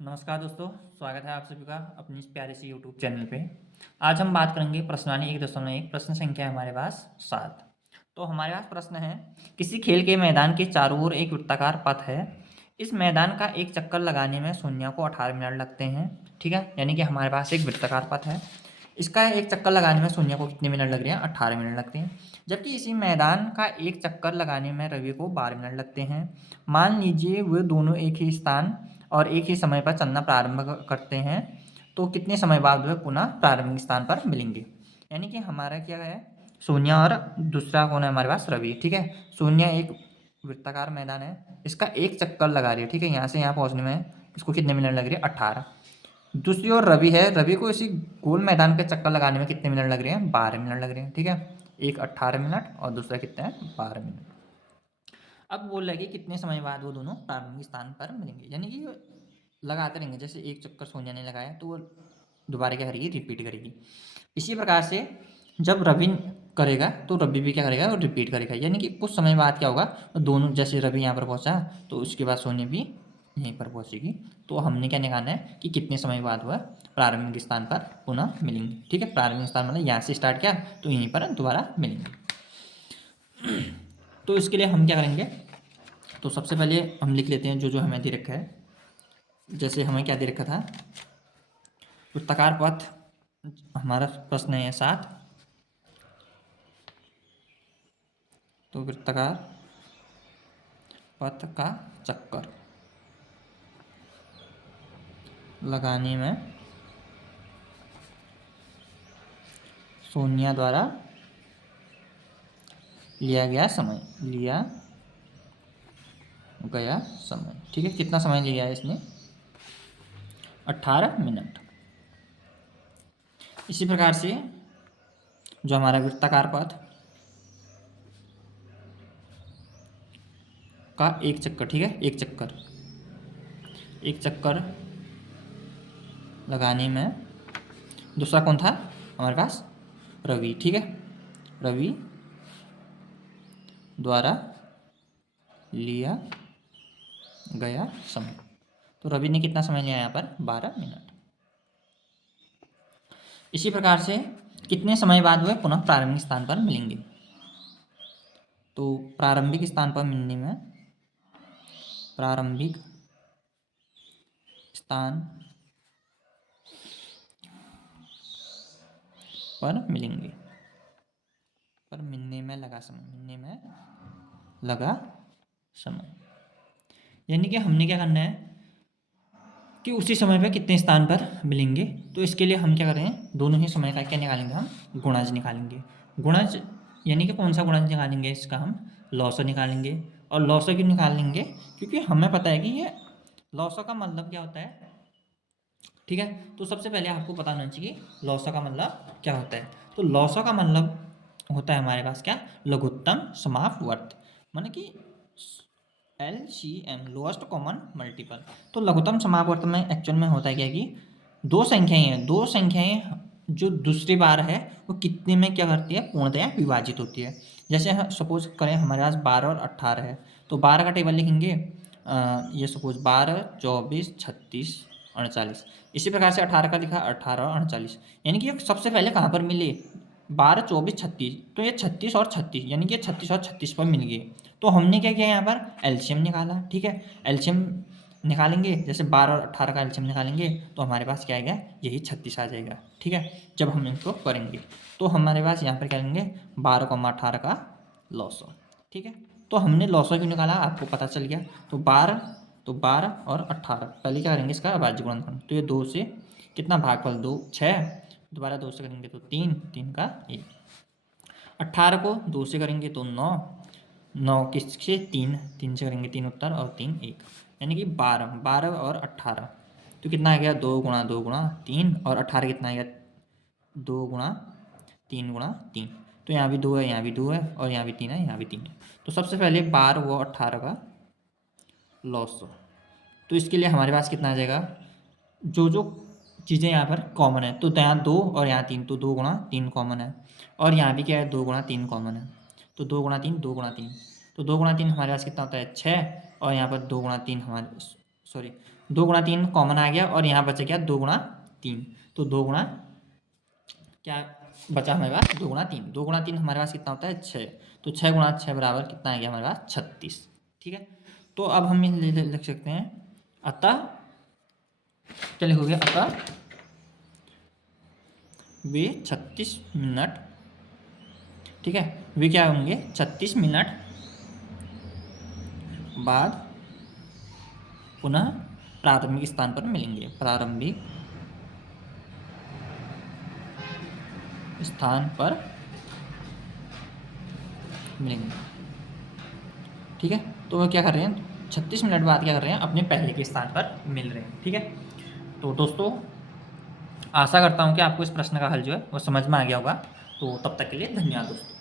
नमस्कार दोस्तों, स्वागत है आप सभी का अपनी इस प्यारे सी यूट्यूब चैनल पे। आज हम बात करेंगे प्रश्नावली 1.1 प्रश्न संख्या है हमारे पास 7। तो हमारे पास प्रश्न है, किसी खेल के मैदान के चारों ओर एक वृत्ताकार पथ है। इस मैदान का एक चक्कर लगाने में शून्य को 18 मिनट लगते हैं। ठीक है, यानी कि हमारे पास एक वृत्ताकार पथ है। इसका एक चक्कर लगाने में शून्य को कितने मिनट लग रहे हैं? 18 मिनट लगते हैं। जबकि इसी मैदान का एक चक्कर लगाने में रवि को 12 मिनट लगते हैं। मान लीजिए वे दोनों एक ही स्थान और एक ही समय पर चलना प्रारंभ करते हैं, तो कितने समय बाद वे पुनः प्रारंभिक स्थान पर मिलेंगे। यानी कि हमारा क्या है, शून्य और दूसरा कौन है हमारे पास? रवि। ठीक है, शून्य एक वृत्ताकार मैदान है, इसका एक चक्कर लगा रही है। ठीक है, यहाँ से यहाँ पहुँचने में इसको कितने मिनट लग रही है? 18। दूसरी ओर रवि है, रवि को इसी गोल मैदान के चक्कर लगाने में कितने मिनट लग रहे हैं? 12 मिनट लग रहे हैं। ठीक है, एक 18 मिनट और दूसरा कितना है? 12 मिनट। अब बोल रहा है कि कितने समय बाद वो दोनों प्रारंभिक स्थान पर मिलेंगे, यानी कि लगाते रहेंगे। जैसे एक चक्कर सोनिया ने लगाया तो वो दोबारा क्या करेगी? रिपीट करेगी। इसी प्रकार से जब रवि करेगा तो रवि भी क्या करेगा? वो रिपीट करेगा। यानी कि कुछ समय बाद क्या होगा, दोनों, जैसे रवि यहाँ पर पहुँचा तो उसके बाद सोनिया भी यहीं पर पहुँचेगी। तो हमने क्या निकालना है कि कितने समय बाद वह प्रारंभिक स्थान पर पुनः मिलेंगे। ठीक है, प्रारंभिक स्थान मतलब यहाँ से स्टार्ट किया तो यहीं पर दोबारा मिलेंगे। तो इसके लिए हम क्या करेंगे, तो सबसे पहले हम लिख लेते हैं जो जो हमें दे रखा है। जैसे हमें क्या दे रखा था, वृत्ताकार पथ। हमारा प्रश्न है 7। तो वृत्ताकार पथ का चक्कर लगाने में सोनिया द्वारा लिया गया समय। ठीक है, कितना समय लिया है इसने? 18 मिनट। इसी प्रकार से जो हमारा वृत्ताकार पथ का एक चक्कर, ठीक है, एक चक्कर लगाने में दूसरा कौन था हमारे पास? रवि। ठीक है, रवि द्वारा लिया गया समय। तो रवि ने कितना समय लिया यहाँ पर? 12 मिनट। इसी प्रकार से कितने समय बाद वे पुनः प्रारंभिक स्थान पर मिलेंगे? तो प्रारंभिक स्थान पर मिलने में, प्रारंभिक स्थान पर मिलेंगे, पर मिलने में लगा समय, यानी कि हमने क्या करना है कि उसी समय पे कितने स्थान पर मिलेंगे। तो इसके लिए हम क्या करें, दोनों ही समय का क्या निकालेंगे? हम गुणज निकालेंगे। गुणज यानी कि कौन सा गुणज निकालेंगे? इसका हम लॉसर निकालेंगे। और लॉसर क्यों निकालेंगे? क्योंकि हमें पता है कि ये लॉसर का मतलब क्या होता है। ठीक है, तो सबसे पहले आपको पता होना चाहिए लॉसर का मतलब क्या होता है। तो लॉसर का मतलब होता है हमारे पास क्या? लघुत्तम समापवर्त, माने कि LCM, लोएस्ट कॉमन मल्टीपल। तो लघुत्तम समापवर्त में एक्चुअल में होता है क्या कि दो संख्याएं जो दूसरी बार है वो कितने में क्या करती है? पूर्णतया विभाजित होती है। जैसे सपोज करें हमारे पास 12 और 18 है, तो 12 का टेबल लिखेंगे, ये सपोज 12, 24, 36, 48। इसी प्रकार से 18 का लिखा 18 और 48, यानी कि ये सबसे पहले कहाँ पर मिले? 12, 24, 36। तो ये 36 और 36, यानी कि 36 और 36 पर मिल गए। तो हमने क्या किया यहाँ पर? एलसीएम निकाला। ठीक है, एलसीएम निकालेंगे, जैसे 12 और 18 का एलसीएम निकालेंगे तो हमारे पास क्या आएगा? यही 36 आ जाएगा। ठीक है, जब हम इनको करेंगे तो हमारे पास यहाँ पर क्या लेंगे? 12,18 का लॉसर। ठीक है, तो हमने लॉसर क्यों निकाला आपको पता चल गया। तो 12 और 18 पहले क्या करेंगे? इसका अभाज्य गुणनफल। तो ये 2 से कितना भागफल? 2, 6, दोबारा 2 से करेंगे तो 3, 3 का 1। 18 को 2 से करेंगे तो 9, 9 किससे? 3, 3 से करेंगे 3 उत्तर और 3 1, यानी कि 12, 12 और 18। तो कितना आ गया? 2 गुणा 2 गुणा 3, और 18 कितना आ गया? 2 गुणा 3 गुणा 3। तो यहाँ भी 2 है, यहाँ भी 2 है, और यहाँ भी 3 है, यहाँ भी 3 है। तो सबसे पहले 12 व 18 का लॉस। तो इसके लिए हमारे पास कितना आ जाएगा? जो जो चीज़ें यहाँ पर कॉमन है, तो यहाँ 2 और यहाँ 3, तो 2 गुणा 3 कॉमन है, और यहाँ भी क्या है? 2 गुणा 3 कॉमन है। तो 2 गुणा 3, 2 गुणा 3, तो 2 गुणा 3 हमारे पास कितना होता है? 6, और यहाँ पर 2 गुणा 3 हमारे, सॉरी, 2 गुणा 3 कॉमन आ गया और यहाँ बचा क्या 2 गुणा 3। तो 2 गुणा क्या बचा हमारे पास 2 गुणा 3। 2 गुणा 3 हमारे पास कितना होता है 6। तो 6 गुणा 6 बराबर कितना आ गया हमारे पास 36। ठीक है, तो अब हम लिख सकते हैं अतः, क्या लिखोगे, अतः वे 36 मिनट, ठीक है, वे क्या होंगे 36 मिनट बाद पुनः प्रारंभिक स्थान पर मिलेंगे, प्रारंभिक स्थान पर मिलेंगे। ठीक है, तो वो क्या कर रहे हैं 36 मिनट बाद क्या कर रहे हैं अपने पहले के स्थान पर मिल रहे हैं। ठीक है, तो दोस्तों आशा करता हूँ कि आपको इस प्रश्न का हल जो है वो समझ में आ गया होगा। तो तब तक के लिए धन्यवाद दोस्तों।